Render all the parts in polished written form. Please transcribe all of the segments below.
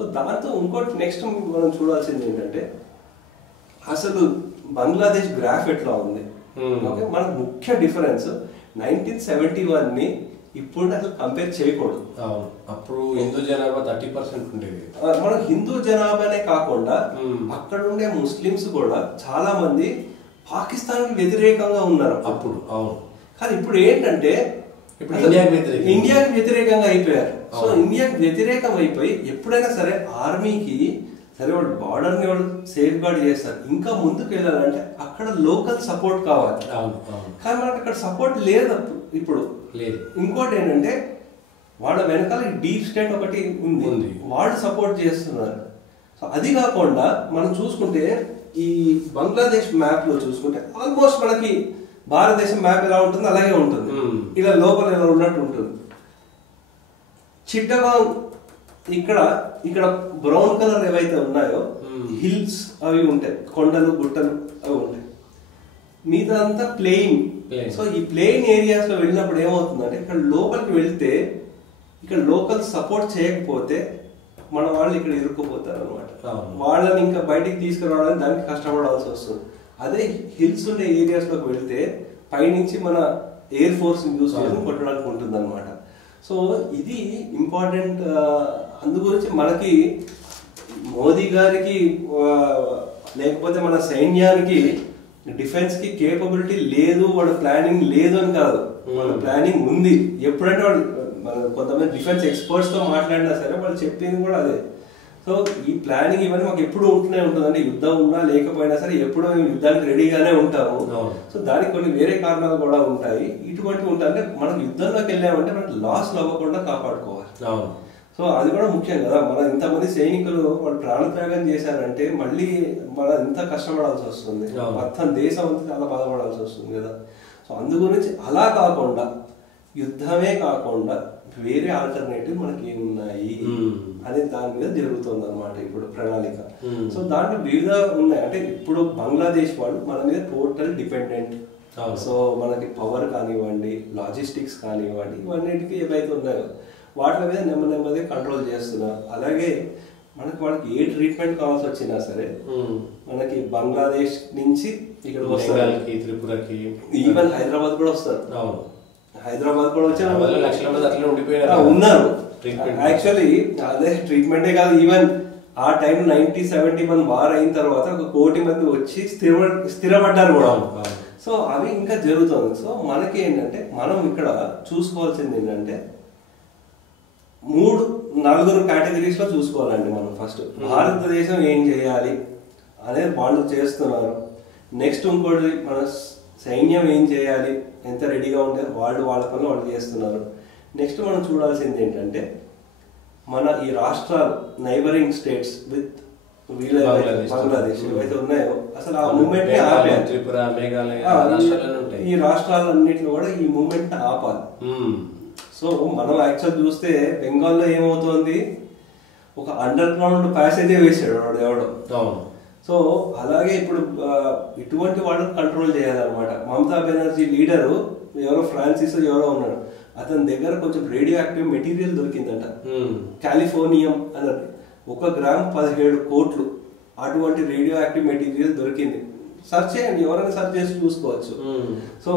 So దాంతో ఇంకోటి next మనం చూడాల్సింది ఏంటంటే అసలు బంగ్లాదేశ్ గ్రాఫ్ ఎట్లా ఉంది. ఓకే, మనకు ముఖ్య డిఫరెన్స్ 1971ని ఇప్పుడు అసలు కంపేర్ చేయకూడదు. అప్పుడు హిందూ జనాభా 30% ఉండేది. మనం హిందూ జనాభానే కాకుండా అక్కడ ఉండే ముస్లిమ్స్ కూడా చాలా మంది పాకిస్తాన్ కి వ్యతిరేకంగా ఉన్నారు అప్పుడు. అవును, కానీ ఇప్పుడు ఏంటంటే ఇండియాకి వ్యతిరేకంగా అయిపోయారు. సో ఇండియాకి వ్యతిరేకం అయిపోయి ఎప్పుడైనా సరే ఆర్మీకి సరే వాళ్ళు బార్డర్ ని వాళ్ళు సేఫ్ గార్డ్ చేస్తారు, ఇంకా ముందుకు వెళ్ళాలంటే అక్కడ లోకల్ సపోర్ట్ కావాలి. కానీ మనకు అక్కడ సపోర్ట్ లేదు ఇప్పుడు. ఇంకోటి ఏంటంటే వాళ్ళ వెనకాల డీప్ స్టేట్ ఒకటి ఉంది, వాళ్ళు సపోర్ట్ చేస్తున్నారు. సో అది కాకుండా మనం చూసుకుంటే ఈ బంగ్లాదేశ్ మ్యాప్ లో చూసుకుంటే ఆల్మోస్ట్ మనకి భారతదేశం మ్యాప్ ఎలా ఉంటుంది అలాగే ఉంటుంది, ఇలా లోపల ఎలా ఉన్నట్టు ఉంటుంది. చిట్టగాంగ్ ఇక్కడ బ్రౌన్ కలర్ ఏవైతే ఉన్నాయో హిల్స్ అవి ఉంటాయి, కొండలు గుట్టలు అవి ఉంటాయి, మిగతా అంతా ప్లెయిన్. సో ఈ ప్లెయిన్ ఏరియాస్ లో వెళ్ళినప్పుడు ఏమవుతుందంటే ఇక్కడ లోపలికి వెళ్తే ఇక్కడ లోకల్ సపోర్ట్ చేయకపోతే మన వాళ్ళు ఇక్కడ ఇరుక్కుపోతారు అనమాట. వాళ్ళని ఇంకా బయటికి తీసుకురావడానికి దానికి కష్టపడాల్సి వస్తుంది. అదే హిల్స్ ఉండే ఏరియాస్ లోకి వెళ్తే పైనుంచి మన ఎయిర్ ఫోర్స్ యూజ్ చేసుకుని కొట్టడానికి ఉంటుంది అనమాట. సో ఇది ఇంపార్టెంట్. అందు గురించి మనకి మోదీ గారికి లేకపోతే మన సైన్యానికి డిఫెన్స్ కి కేపబిలిటీ లేదు, వాడు ప్లానింగ్ లేదు అని కాదు, వాళ్ళ ప్లానింగ్ ఉంది. ఎప్పుడంటే వాళ్ళు కొంతమంది డిఫెన్స్ ఎక్స్పర్ట్స్ తో మాట్లాడినా సరే వాళ్ళు చెప్పింది కూడా అదే. సో ఈ ప్లానింగ్ ఇవన్నీ మాకు ఎప్పుడు ఉంటూనే ఉంటుంది, అంటే యుద్ధం ఉన్నా లేకపోయినా సరే ఎప్పుడూ మేము యుద్ధానికి రెడీగానే ఉంటాము. సో దానికి కొన్ని వేరే కారణాలు కూడా ఉంటాయి. ఇటువంటివి ఉంటాయి, అంటే మనం యుద్ధంలోకి వెళ్ళామంటే మనకి లాస్ అవ్వకుండా కాపాడుకోవాలి. సో అది కూడా ముఖ్యం కదా. మన ఇంతమంది సైనికులు వాళ్ళు ప్రాణత్యాగం చేశారంటే మళ్ళీ మనం ఎంత కష్టపడాల్సి వస్తుంది, మొత్తం దేశం అంతా చాలా బాధపడాల్సి వస్తుంది కదా. సో అందు గురించి అలా కాకుండా యుద్ధమే కాకుండా వేరే ఆల్టర్నేటివ్ మనకి ఏమున్నాయి అనే దాని మీద జరుగుతుంది అనమాట ఇప్పుడు ప్రణాళిక. సో దాంట్లో వివిధ ఉన్నాయి. అంటే ఇప్పుడు బంగ్లాదేశ్ వాళ్ళు మన మీద టోటల్ డిపెండెంట్. సో మనకి పవర్ కానివ్వండి, లాజిస్టిక్స్ కానివ్వండి, ఇవన్నిటికీ ఏవైతే ఉన్నాయో వాటి మీద నెమ్మదిగా కంట్రోల్ చేస్తున్నారు. అలాగే మనకి వాళ్ళకి ఏ ట్రీట్మెంట్ కావాల్సి వచ్చినా సరే మనకి బంగ్లాదేశ్ నుంచి ఇక్కడ వస్తారు, త్రిపురకి, ఈవెన్ హైదరాబాద్ కూడా వస్తారు. హైదరాబాద్ కూడా వచ్చి లక్షల మంది అట్లా ఉండిపోయారు, ఉన్నారు. యాక్చువల్లీ అదే ట్రీట్మెంటే కాదు, ఈవెన్ ఆ టైం 1971 వార్ అయిన తర్వాత 1 కోటి మంది వచ్చి స్థిరపడ్డారు కూడా. సో అవి ఇంకా జరుగుతుంది. సో మనకి ఏంటంటే మనం ఇక్కడ చూసుకోవాల్సింది ఏంటంటే 3-4 కేటగిరీస్ లో చూసుకోవాలండి మనం. ఫస్ట్ భారతదేశం ఏం చేయాలి అనేది వాళ్ళు చేస్తున్నారు. నెక్స్ట్ ఇంకోటి మన సైన్యం ఏం చేయాలి, ఎంత రెడీగా ఉంటే వాళ్ళు వాళ్ళ పనులు వాళ్ళు చేస్తున్నారు. నెక్స్ట్ మనం చూడాల్సింది ఏంటంటే మన ఈ రాష్ట్రాలు నైబరింగ్ స్టేట్స్ విత్ బంగ్లాదేశ్ ఏవైతే ఉన్నాయో అసలు ఆ మూమెంట్ ఆపాలి. త్రిపుర, మేఘాలయ ఈ రాష్ట్రాలన్నింటిలో కూడా ఈ మూమెంట్ ఆపాలి. సో మనం యాక్చువల్ చూస్తే బెంగాల్లో ఏమవుతోంది, ఒక అండర్ గ్రౌండ్ ప్యాసేజే వేసాడు వాడు ఎవడో. సో అలాగే ఇప్పుడు ఇటువంటి వాళ్ళని కంట్రోల్ చేయాలన్నమాట. మమతా బెనర్జీ లీడరు ఎవరో ఫ్రాన్సిస్ ఎవరో ఉన్నాడు, అతని దగ్గర కొంచెం రేడియో యాక్టివ్ మెటీరియల్ దొరికిందంట, కాలిఫోర్నియం అన్నది. 1 గ్రామ్ 17 కోట్లు అటువంటి రేడియో యాక్టివ్ మెటీరియల్ దొరికింది. సెర్చ్ చేయండి, ఎవరైనా సెర్చ్ చేసి చూసుకోవచ్చు. సో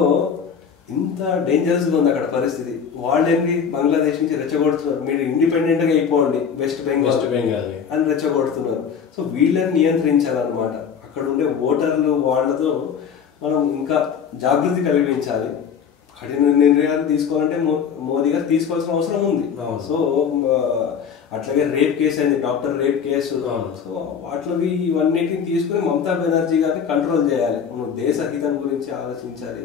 ఇంత డేంజరస్ గా ఉంది అక్కడ పరిస్థితి. వాళ్ళేంటి బంగ్లాదేశ్ నుంచి రెచ్చగొడుతున్నారు, మీరు ఇండిపెండెంట్ గా అయిపోండి వెస్ట్ బెంగాల్ అని రెచ్చగొడుతున్నారు. సో వీళ్ళని నియంత్రించాలన్నమాట. అక్కడ ఉండే ఓటర్లు వాళ్ళతో మనం ఇంకా జాగృతి కలిగించాలి. కఠిన నిర్ణయాలు తీసుకోవాలంటే మోదీ గారు తీసుకోవాల్సిన అవసరం ఉంది. సో అట్లాగే రేప్ కేసు అయింది, డాక్టర్ రేప్ కేసు. సో వాటిలో ఇవన్నిటిని తీసుకుని మమతా బెనర్జీ గారిని కంట్రోల్ చేయాలి. దేశ హితం గురించి ఆలోచించాలి.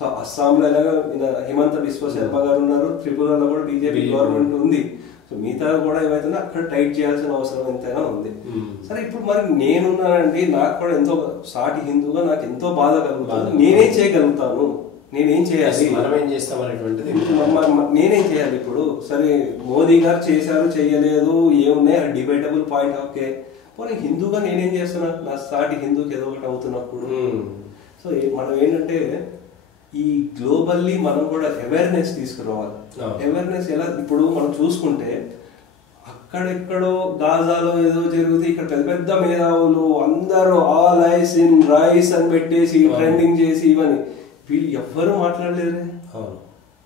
సో అస్సాంలో ఎలాగో హిమంత బిశ్వ శర్మ గారు ఉన్నారు, త్రిపురలో కూడా బీజేపీ గవర్నమెంట్ ఉంది. సో మిగతా కూడా ఏమైతే అక్కడ టైట్ చేయాల్సిన అవసరం ఎంతైనా ఉంది. సరే ఇప్పుడు మరి నేనున్నానండి, నాకు కూడా ఎంతో సాటి హిందూగా నాకు ఎంతో బాధ కలుగుతుంది, నేనేం చేయగలుగుతాను, నేనేం చేయాలి, నేనేం చేయాలి ఇప్పుడు? సరే మోదీ గారు చేశారు చేయలేదు ఏమున్నాయి డిబేటబుల్ పాయింట్. ఓకే, పోనీ హిందూగా నేనేం చేస్తున్నా, నా సాటి హిందూకి ఏదో ఒకటి అవుతున్నప్పుడు. సో మనం ఏంటంటే ఈ గ్లోబల్లీ మనం కూడా అవేర్నెస్ తీసుకురావాలి. అవేర్నెస్ ఎలా, ఇప్పుడు మనం చూసుకుంటే అక్కడెక్కడో గాజాలో ఏదో జరిగితే ఇక్కడ పెద్ద పెద్ద మేధావులు అందరూ ఆల్ ఐస్ ఇన్ రైస్ అని పెట్టేసి ట్రెండింగ్ చేసి ఇవన్నీ వీళ్ళు ఎవ్వరూ మాట్లాడలేరు.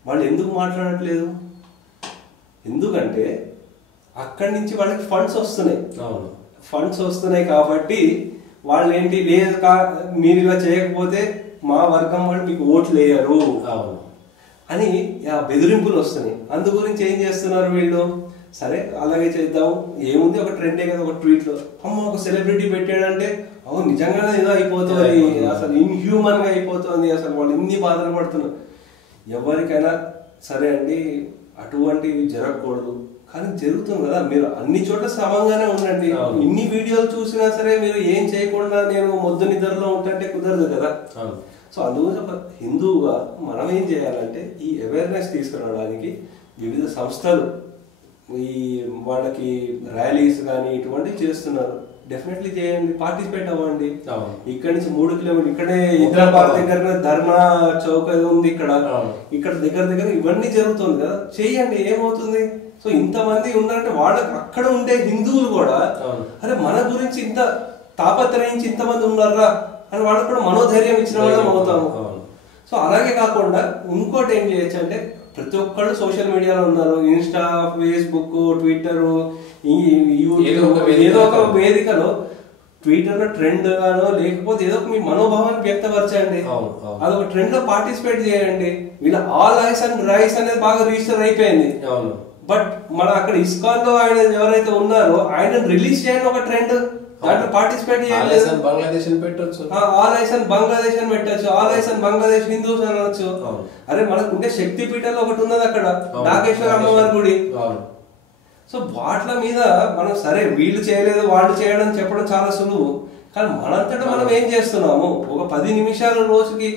వాళ్ళు ఎందుకు మాట్లాడట్లేదు? ఎందుకంటే అక్కడి నుంచి వాళ్ళకి ఫండ్స్ వస్తున్నాయి కాబట్టి వాళ్ళు ఏంటి లేదు మీరు ఇలా చేయకపోతే మా వర్గం వాళ్ళు మీకు ఓట్లు వేయరు అని బెదిరింపులు వస్తున్నాయి. అందు గురించి ఏం చేస్తున్నారు వీళ్ళు, సరే అలాగే చేద్దాం, ఏముంది ఒక ట్రెండే కదా, ఒక ట్వీట్ లో అమ్మ ఒక సెలబ్రిటీ పెట్టాడంటే అవును నిజంగానే ఏదో అయిపోతుంది, అసలు ఇన్హ్యూమన్ గా అయిపోతుంది, అసలు వాళ్ళు ఇన్ని బాధలు పడుతున్నారు. ఎవరికైనా సరే అండి అటువంటివి జరగకూడదు, కానీ జరుగుతుంది కదా. మీరు అన్ని చోట్ల సమంగానే ఉండండి. ఇన్ని వీడియోలు చూసినా సరే మీరు ఏం చేయకుండా నేను మొద్దు నిద్రలో ఉంటే కుదరదు కదా. సో అందువల్ల ఒక హిందువుగా మనం ఏం చేయాలంటే ఈ అవేర్నెస్ తీసుకురావడానికి వివిధ సంస్థలు ఈ వాళ్ళకి ర్యాలీస్ కానీ ఇటువంటివి చేస్తున్నారు. డెఫినెట్లీ చేయండి, పార్టిసిపేట్ అవ్వండి. ఇక్కడ నుంచి 3 కిలోమీటర్లు ఇక్కడే హైదరాబాద్ దగ్గర ధర్నా చౌక్ ఉంది, ఇక్కడ దగ్గర ఇవన్నీ జరుగుతుంది కదా, చేయండి, ఏమవుతుంది. సో ఇంతమంది ఉన్నారంటే వాళ్ళకి అక్కడ ఉండే హిందువులు కూడా అరే మన గురించి ఇంత తాపత్రయించి ఇంతమంది ఉన్నారా అని వాళ్ళకు కూడా మనోధైర్యం ఇచ్చిన వాళ్ళం అవుతాము. సో అలాగే కాకుండా ఇంకోటి ఏం చేయొచ్చు అంటే ప్రతి ఒక్కళ్ళు సోషల్ మీడియాలో ఉన్నారు, ఇన్స్టా, ఫేస్బుక్, ట్విట్టర్, ఏదో ఒక వేదికలో ట్విట్టర్ లో ట్రెండ్ గానో లేకపోతే ఏదో మీ మనోభావాన్ని వ్యక్తపరచండి, అదొక ట్రెండ్ లో పార్టిసిపేట్ చేయండి. వీళ్ళ ఆల్ ఐస్ అండ్ రైస్ అనేది బాగా రిజిస్టర్ అయిపోయింది. బట్ మన అక్కడ ఇస్కాన్ లో ఆయన ఎవరైతే ఉన్నారో ఆయన రిలీజ్ చేయండి ఒక ట్రెండ్, దాంట్లో పార్టిసిపేట్ చేయాలి. బంగ్లాదేశ్ పెట్టచ్చు, ఆల్ ఐస్ అండ్ బంగ్లాదేశ్ అని పెట్టచ్చు, all ice and Bangladesh Hindus అనొచ్చు. అరే మనకు ఉండే శక్తి పీఠాలు ఒకటి ఉన్నది అక్కడ, నాగేశ్వర అమ్మవారి గుడి. సో వాట్ల మీద మనం సరే వీళ్ళు చేయలేదు వాళ్ళు చేయడం చెప్పడం చాలా సులువు, కానీ మనంతటా మనం ఏం చేస్తున్నాము, ఒక 10 నిమిషాలు రోజుకి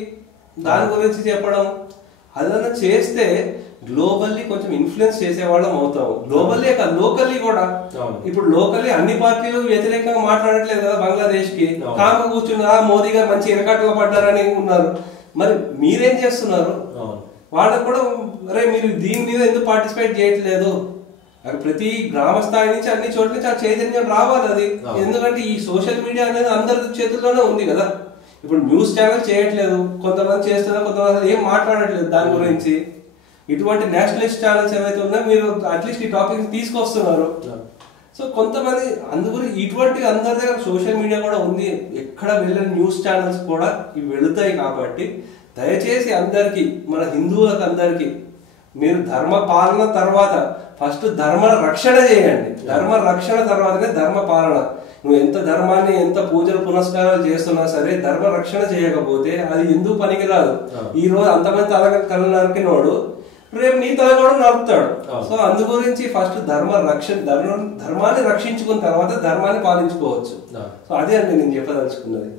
దాని గురించి చెప్పడం అదన్నా చేస్తే గ్లోబల్లీ కొంచెం ఇన్ఫ్లుయెన్స్ చేసేవాళ్ళం అవుతాము. గ్లోబల్లీ కాదు, లోకల్లీ కూడా. ఇప్పుడు లోకల్లీ అన్ని పార్టీలు వ్యతిరేకంగా మాట్లాడట్లేదు కదా బంగ్లాదేశ్ కి, కాక కూర్చున్నా మోదీ గారు మంచి ఇరకట్లో పడ్డారని ఉన్నారు. మరి మీరేం చేస్తున్నారు? వాళ్ళకు కూడా అరే మీరు దీని మీద ఎందుకు పార్టిసిపేట్ చేయట్లేదు? ప్రతి గ్రామ స్థాయి నుంచి అన్ని చోట్ల నుంచి ఆ చైతన్యం రావాలి. అది ఎందుకంటే ఈ సోషల్ మీడియా అనేది అందరి చేతుల్లోనే ఉంది కదా. ఇప్పుడు న్యూస్ ఛానల్ చేయట్లేదు, కొంతమంది చేస్తున్నారు, కొంతమంది ఏం మాట్లాడట్లేదు దాని గురించి. ఇటువంటి నేషనలిస్ట్ ఛానల్స్ ఏవైతే ఉన్నాయో మీరు అట్లీస్ట్ ఈ టాపిక్ తీసుకొస్తున్నారు. సో కొంతమంది అందుగురి ఇటువంటి అందరి దగ్గర సోషల్ మీడియా కూడా ఉంది, ఎక్కడ వెళ్ళిన న్యూస్ ఛానల్స్ కూడా ఇవి వెళుతాయి. కాబట్టి దయచేసి అందరికి, మన హిందువులకు అందరికి మీరు ధర్మ పాలన తర్వాత ఫస్ట్ ధర్మ రక్షణ చేయండి. ధర్మ రక్షణ తర్వాతనే ధర్మ పాలన. నువ్వు ఎంత ధర్మాన్ని ఎంత పూజలు పునస్కారాలు చేస్తున్నా సరే ధర్మ రక్షణ చేయకపోతే అది ఎందుకు పనికిరాదు. ఈ రోజు అంతమంది తల నరికినోడు రేపు నీ తల కూడా నరుకుతాడు. సో అందు గురించి ఫస్ట్ ధర్మాన్ని రక్షించుకున్న తర్వాత ధర్మాన్ని పాలించుకోవచ్చు. సో అదే అండి నేను చెప్పదలుచుకున్నది.